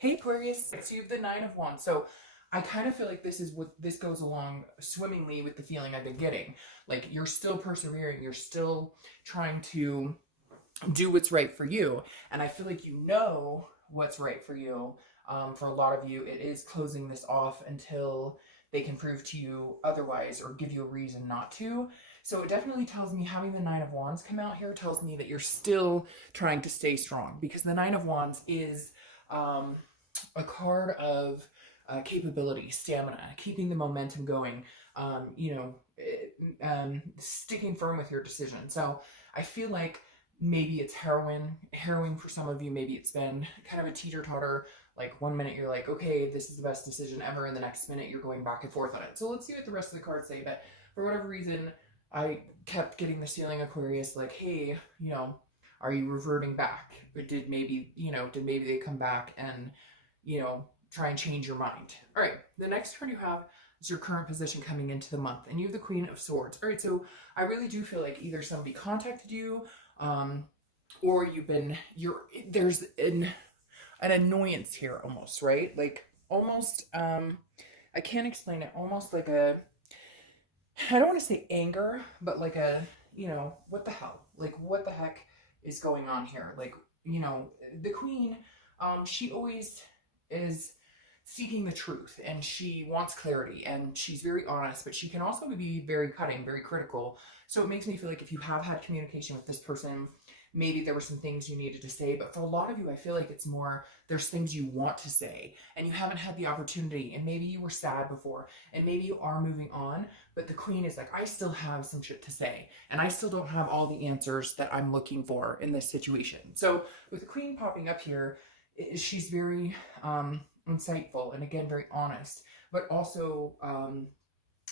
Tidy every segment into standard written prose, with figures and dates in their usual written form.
Hey Aquarius, so you have the Nine of Wands. So I kind of feel like this goes along swimmingly with the feeling I've been getting. Like you're still persevering, you're still trying to do what's right for you. And I feel like you know what's right for you. For a lot of you, it is closing this off until they can prove to you otherwise or give you a reason not to. So it definitely tells me having the Nine of Wands come out here tells me that you're still trying to stay strong because the Nine of Wands is um, a card of capability, stamina, keeping the momentum going, sticking firm with your decision. So I feel like maybe it's harrowing for some of you. Maybe it's been kind of a teeter-totter. Like one minute you're like, okay, this is the best decision ever, and the next minute you're going back and forth on it. So let's see what the rest of the cards say. But for whatever reason, I kept getting this feeling, Aquarius, like, hey, are you reverting back? Or did maybe they come back and, try and change your mind? All right, the next card you have is your current position coming into the month, and you have the Queen of Swords. All right, so I really do feel like either somebody contacted you, or there's an annoyance here almost, right? Like almost, I can't explain it, almost like I don't want to say anger, but like what the hell? Like, what the heck is going on here? Like, the queen, she always is seeking the truth and she wants clarity and she's very honest, but she can also be very cutting, very critical. So it makes me feel like if you have had communication with this person, maybe there were some things you needed to say, but for a lot of you, I feel like it's more there's things you want to say and you haven't had the opportunity, and maybe you were sad before and maybe you are moving on, but the queen is like, I still have some shit to say and I still don't have all the answers that I'm looking for in this situation. So with the queen popping up here, she's very insightful and again very honest, but also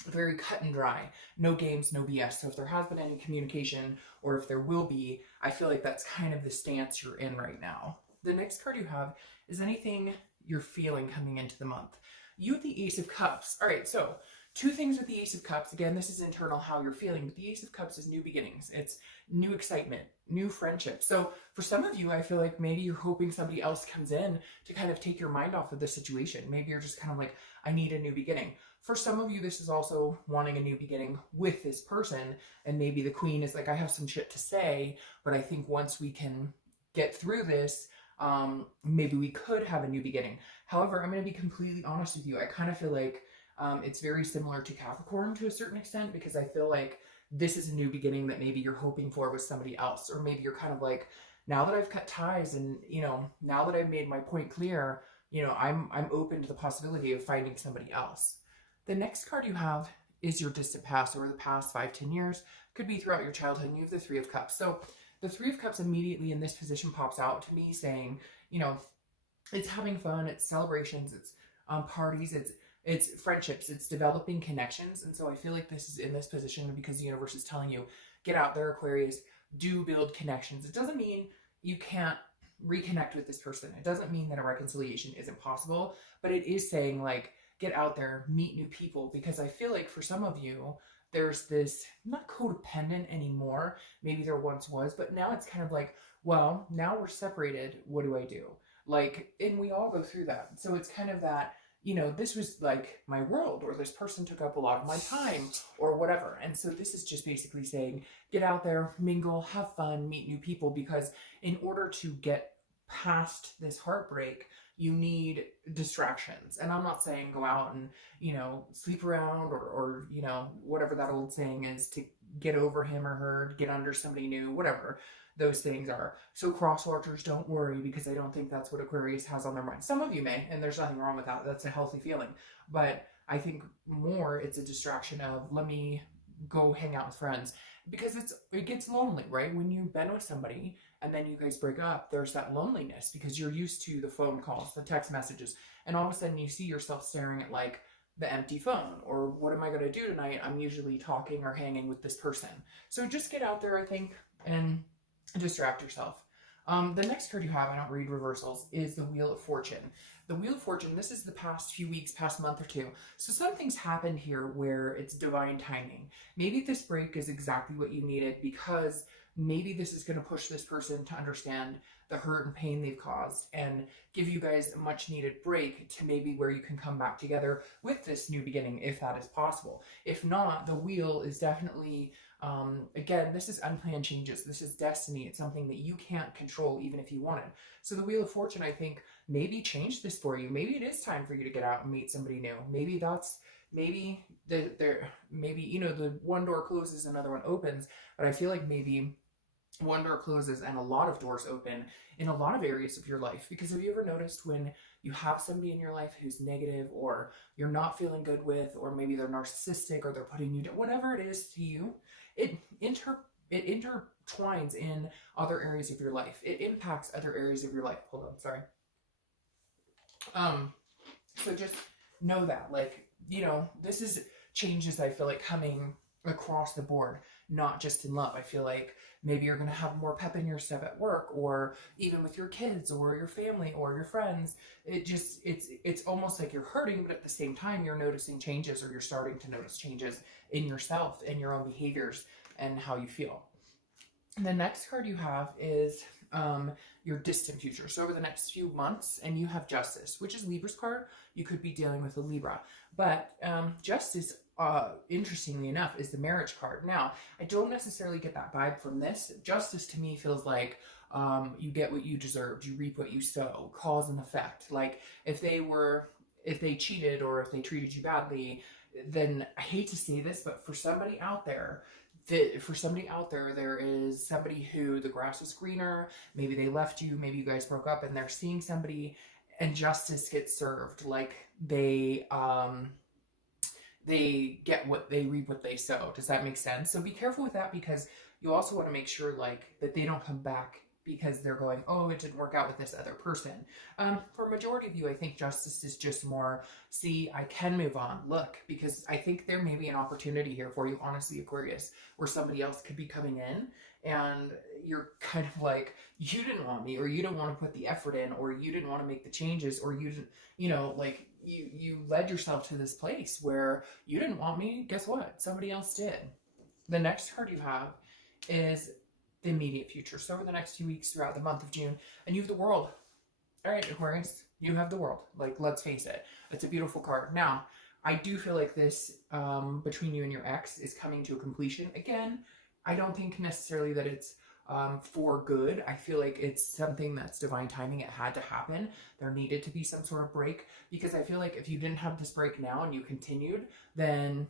very cut and dry. No games, no BS. So if there has been any communication or if there will be, I feel like that's kind of the stance you're in right now. The next card you have is anything you're feeling coming into the month. You have the Ace of Cups. All right, so two things with the Ace of Cups. Again, this is internal, how you're feeling. But the Ace of Cups is new beginnings. It's new excitement, new friendship. So for some of you, I feel like maybe you're hoping somebody else comes in to kind of take your mind off of the situation. Maybe you're just kind of like, I need a new beginning. For some of you, this is also wanting a new beginning with this person. And maybe the queen is like, I have some shit to say, but I think once we can get through this, maybe we could have a new beginning. However, I'm going to be completely honest with you. I kind of feel like it's very similar to Capricorn to a certain extent, because I feel like this is a new beginning that maybe you're hoping for with somebody else. Or maybe you're kind of like, now that I've cut ties and, now that I've made my point clear, I'm open to the possibility of finding somebody else. The next card you have is your distant past, or the past 5-10 years. Could be throughout your childhood, and you have the Three of Cups. So the Three of Cups immediately in this position pops out to me saying, it's having fun, it's celebrations, it's parties, it's friendships, it's developing connections. And so I feel like this is in this position because the universe is telling you, get out there, Aquarius, do build connections. It doesn't mean you can't reconnect with this person. It doesn't mean that a reconciliation isn't possible, but it is saying like, get out there, meet new people, because I feel like for some of you, there's this, not codependent anymore, maybe there once was, but now it's kind of like, well, now we're separated, what do I do? Like, and we all go through that. So it's kind of that, this was like my world, or this person took up a lot of my time, or whatever. And so this is just basically saying, get out there, mingle, have fun, meet new people, because in order to get past this heartbreak, you need distractions. And I'm not saying go out and, sleep around or whatever that old saying is, to get over him or her, get under somebody new, whatever those things are. So cross watchers, don't worry, because I don't think that's what Aquarius has on their mind. Some of you may, and there's nothing wrong with that. That's a healthy feeling. But I think more it's a distraction of, let me go hang out with friends, because it gets lonely, right? When you've been with somebody and then you guys break up, there's that loneliness because you're used to the phone calls, the text messages, and all of a sudden you see yourself staring at like the empty phone, or what am I going to do tonight? I'm usually talking or hanging with this person. So just get out there, I think, and distract yourself. The next card you have, I don't read reversals, is the Wheel of Fortune. The Wheel of Fortune, this is the past few weeks, past month or two. So something's happened here where it's divine timing. Maybe this break is exactly what you needed, because maybe this is going to push this person to understand the hurt and pain they've caused, and give you guys a much needed break to maybe where you can come back together with this new beginning, if that is possible. If not, the wheel is definitely, again, this is unplanned changes. This is destiny. It's something that you can't control even if you wanted. So the Wheel of Fortune, I think, maybe changed this for you. Maybe it is time for you to get out and meet somebody new. Maybe that's, maybe maybe, you know, the one door closes, another one opens, but I feel like maybe one door closes and a lot of doors open in a lot of areas of your life. Because have you ever noticed when you have somebody in your life who's negative, or you're not feeling good with, or maybe they're narcissistic, or they're putting you down, whatever it is to you, it intertwines in other areas of your life. It impacts other areas of your life. Hold on, sorry. So just know that, like, you know, this is changes, I feel like, coming across the board, not just in love. I feel like maybe you're going to have more pep in your step at work, or even with your kids or your family or your friends. It's almost like you're hurting, but at the same time you're noticing changes, or you're starting to notice changes in yourself and your own behaviors and how you feel. The next card you have is your distant future. So over the next few months, and you have Justice, which is Libra's card. You could be dealing with a Libra, but Justice, interestingly enough, is the marriage card. Now, I don't necessarily get that vibe from this. Justice to me feels like you get what you deserved, you reap what you sow, cause and effect. Like if they cheated, or if they treated you badly, then I hate to say this, but for somebody out there, there is somebody who the grass is greener. Maybe they left you, maybe you guys broke up, and they're seeing somebody, and justice gets served. Like they get what they reap, what they sow. Does that make sense? So be careful with that, because you also want to make sure, like, that they don't come back because they're going, oh, it didn't work out with this other person. For a majority of you, I think justice is just more, see, I can move on. Look, because I think there may be an opportunity here for you, honestly, Aquarius, where somebody else could be coming in, and you're kind of like, you didn't want me, or you didn't want to put the effort in, or you didn't want to make the changes, or you didn't, you know, like you led yourself to this place where you didn't want me. Guess what? Somebody else did. The next card you have is the immediate future. So over the next few weeks throughout the month of June, and you have the World. All right, Aquarius, you have the World. Like, let's face it, it's a beautiful card. Now, I do feel like this between you and your ex is coming to a completion. Again, I don't think necessarily that it's for good. I feel like it's something that's divine timing. It had to happen. There needed to be some sort of break, because I feel like if you didn't have this break now and you continued, then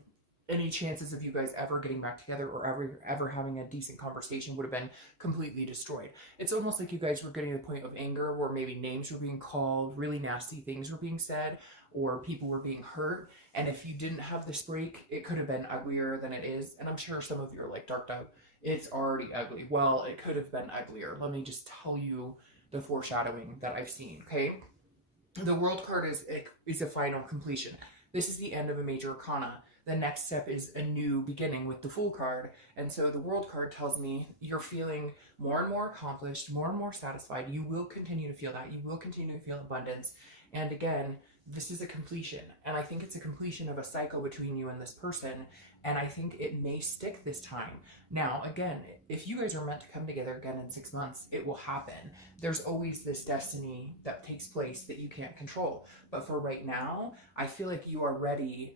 any chances of you guys ever getting back together, or ever having a decent conversation, would have been completely destroyed. It's almost like you guys were getting to the point of anger where maybe names were being called, really nasty things were being said, or people were being hurt. And if you didn't have this break, it could have been uglier than it is. And I'm sure some of you are like, Dark Dove, it's already ugly. Well, it could have been uglier. Let me just tell you the foreshadowing that I've seen, okay? The World card is a final completion. This is the end of a major arcana. The next step is a new beginning with the Fool card. And so the World card tells me you're feeling more and more accomplished, more and more satisfied. You will continue to feel that. You will continue to feel abundance. And again, this is a completion. And I think it's a completion of a cycle between you and this person. And I think it may stick this time. Now, again, if you guys are meant to come together again in 6 months, it will happen. There's always this destiny that takes place that you can't control. But for right now, I feel like you are ready.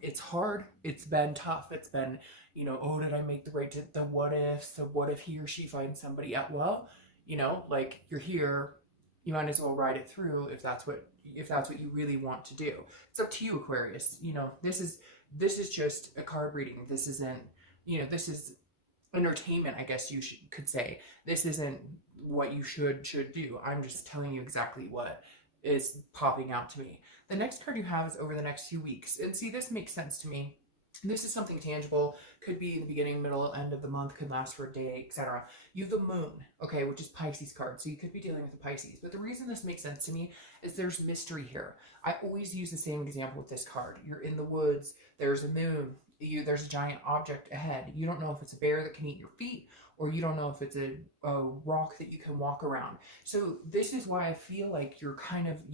It's hard. It's been tough. It's been, you know, oh, did I make the right, the what ifs? So what if he or she finds somebody out? Well, you know, like, you're here. You might as well ride it through if that's what you really want to do. It's up to you, Aquarius. You know, this is just a card reading. This isn't, you know, this is entertainment, I guess you could say. This isn't what you should do. I'm just telling you exactly what is popping out to me. The next card you have is over the next few weeks. And see, this makes sense to me. This is something tangible, could be in the beginning, middle, end of the month, could last for a day, etc. You have the Moon, okay, which is Pisces card, so you could be dealing with the Pisces. But the reason this makes sense to me is there's mystery here. I always use the same example with this card. You're in the woods, there's a moon, there's a giant object ahead. You don't know if it's a bear that can eat your feet, or you don't know if it's a rock that you can walk around. So this is why I feel like you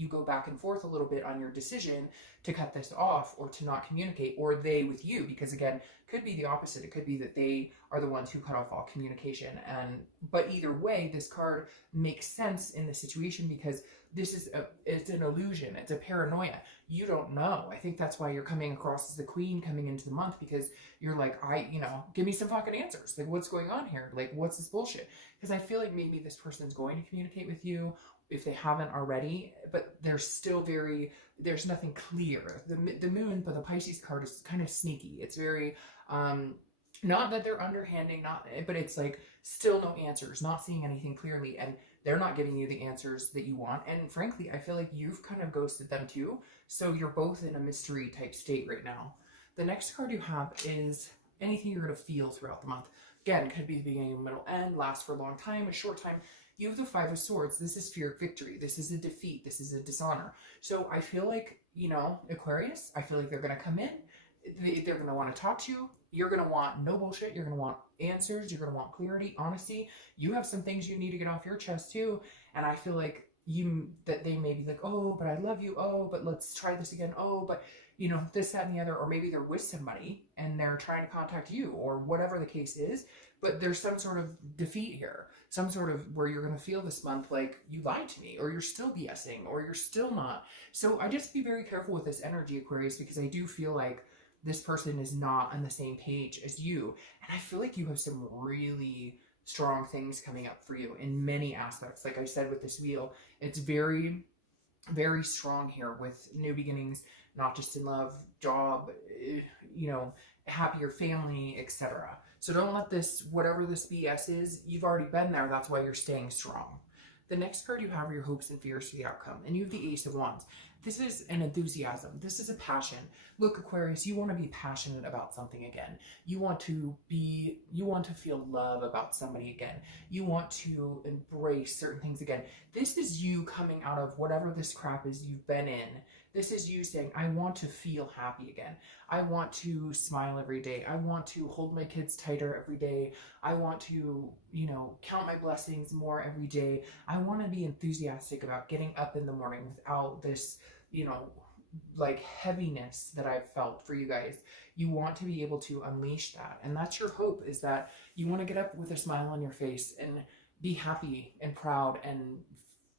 go back and forth a little bit on your decision to cut this off or to not communicate, or they with you, because again, could be the opposite. It could be that they are the ones who cut off all communication. But either way, this card makes sense in the situation, because it's an illusion. It's a paranoia. You don't know. I think that's why you're coming across as the queen coming into the month, because you're like, give me some fucking answers. Like, what's going on here? Like, what's this bullshit? Because I feel like maybe this person's going to communicate with you if they haven't already, but there's nothing clear. The moon, but the Pisces card is kind of sneaky. It's very, not that they're underhanding, but it's like still no answers, not seeing anything clearly, and they're not giving you the answers that you want. And frankly, I feel like you've kind of ghosted them too. So you're both in a mystery type state right now. The next card you have is anything you're going to feel throughout the month. Again, could be the beginning, middle, end, last for a long time, a short time. You have the Five of Swords. This is fear of victory. This is a defeat. This is a dishonor. So I feel like, Aquarius, I feel like they're going to come in. They're going to want to talk to you. You're going to want no bullshit. You're going to want answers. You're going to want clarity, honesty. You have some things you need to get off your chest too. And I feel like that they may be like, oh, but I love you. Oh, but let's try this again. Oh, but this, that, and the other. Or maybe they're with somebody and they're trying to contact you, or whatever the case is. But there's some sort of defeat here. Some sort of where you're going to feel this month like you lied to me, or you're still BSing, or you're still not. So I just be very careful with this energy, Aquarius, because I do feel like this person is not on the same page as you. And I feel like you have some really strong things coming up for you in many aspects. Like I said, with this wheel, it's very, very strong here with new beginnings, not just in love, job, happier family, etc. So don't let this, whatever this BS is, you've already been there. That's why you're staying strong. The next card you have are your hopes and fears for the outcome. And you have the Ace of Wands. This is an enthusiasm. This is a passion. Look, Aquarius, you want to be passionate about something again. You want to feel love about somebody again. You want to embrace certain things again. This is you coming out of whatever this crap is you've been in. This is you saying, I want to feel happy again. I want to smile every day. I want to hold my kids tighter every day. I want to, count my blessings more every day. I want to be enthusiastic about getting up in the morning without this, like heaviness that I've felt for you guys. You want to be able to unleash that. And that's your hope, is that you want to get up with a smile on your face and be happy and proud and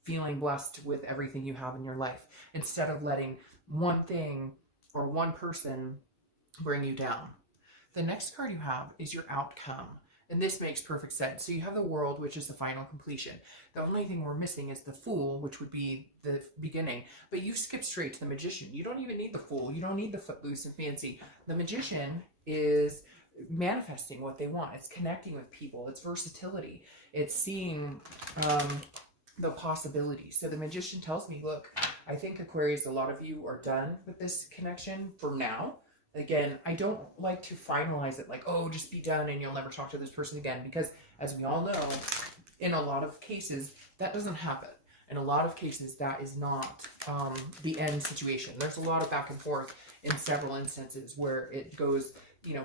feeling blessed with everything you have in your life, instead of letting one thing or one person bring you down. The next card you have is your outcome. And this makes perfect sense. So you have the World, which is the final completion. The only thing we're missing is the Fool, which would be the beginning. But you skip straight to the Magician. You don't even need the Fool. You don't need the Footloose and Fancy. The Magician is manifesting what they want. It's connecting with people. It's versatility. It's seeing the possibilities. So the Magician tells me, look, I think, Aquarius, a lot of you are done with this connection for now. Again, I don't like to finalize it like, oh, just be done and you'll never talk to this person again. Because as we all know, in a lot of cases, that doesn't happen. In a lot of cases, that is not the end situation. There's a lot of back and forth in several instances where it goes,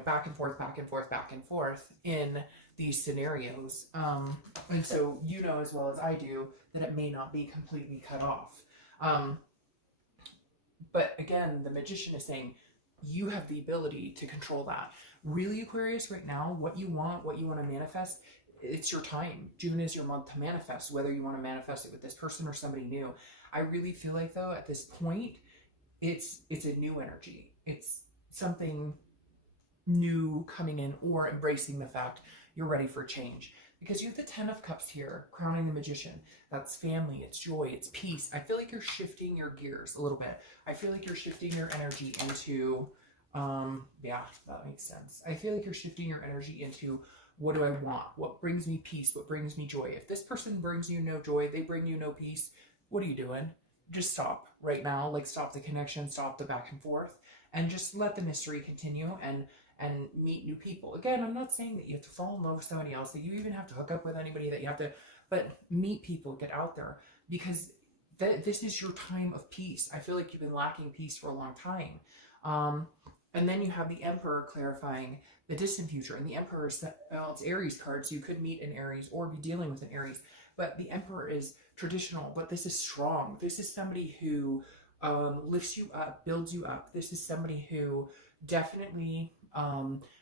back and forth, back and forth, back and forth in these scenarios. And so you know as well as I do that it may not be completely cut off. But again, the Magician is saying, you have the ability to control that. Really, Aquarius, right now, what you want to manifest, it's your time. June is your month to manifest, whether you want to manifest it with this person or somebody new. I really feel like, though, at this point, it's a new energy. It's something new coming in, or embracing the fact you're ready for change. Because you have the Ten of Cups here, crowning the Magician. That's family, it's joy, it's peace. I feel like you're shifting your gears a little bit. I feel like you're shifting your energy into, yeah, that makes sense. I feel like you're shifting your energy into, what do I want? What brings me peace? What brings me joy? If this person brings you no joy, they bring you no peace, what are you doing? Just stop right now. Like, stop the connection, stop the back and forth, and just let the mystery continue and meet new people. Again, I'm not saying that you have to fall in love with somebody else, that you even have to hook up with anybody, that you have to, but meet people, get out there, because this is your time of peace. I feel like you've been lacking peace for a long time. And then you have the Emperor clarifying the distant future. And the Emperor is, well, it's Aries card, so you could meet an Aries or be dealing with an Aries. But the Emperor is traditional, but this is strong. This is somebody who lifts you up, builds you up. This is somebody who definitely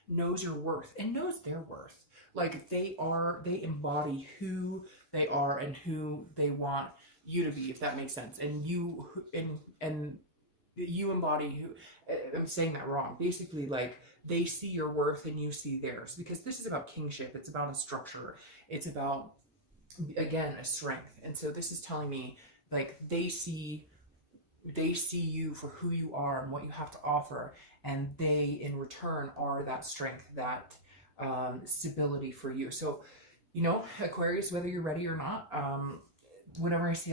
knows your worth and knows their worth. Like they embody who they are and who they want you to be, if that makes sense. And you embody who, I'm saying that wrong. Basically, like they see your worth and you see theirs, because this is about kingship. It's about a structure. It's about, again, a strength. And so this is telling me like they see you for who you are and what you have to offer, and they in return are that strength, that stability for you. So, you know, Aquarius, whether you're ready or not, whenever I see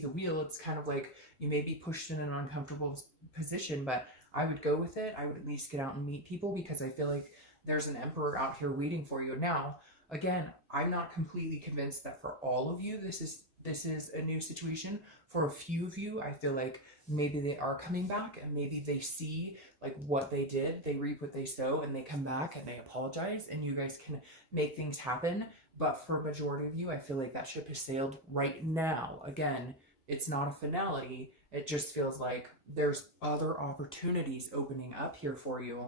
the wheel, it's kind of like you may be pushed in an uncomfortable position, but I would go with it. I would at least get out and meet people, because I feel like there's an Emperor out here waiting for you. Now, again, I'm not completely convinced that for all of you this is a new situation. For a few of you, I feel like maybe they are coming back, and maybe they see like what they did, they reap what they sow, and they come back and they apologize, and you guys can make things happen. But for a majority of you, I feel like that ship has sailed right now. Again, it's not a finality. It just feels like there's other opportunities opening up here for you.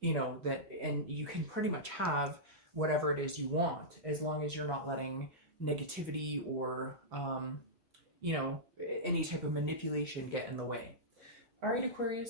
You know, that, and you can pretty much have whatever it is you want, as long as you're not letting negativity or, you know, any type of manipulation get in the way. All right, Aquarius.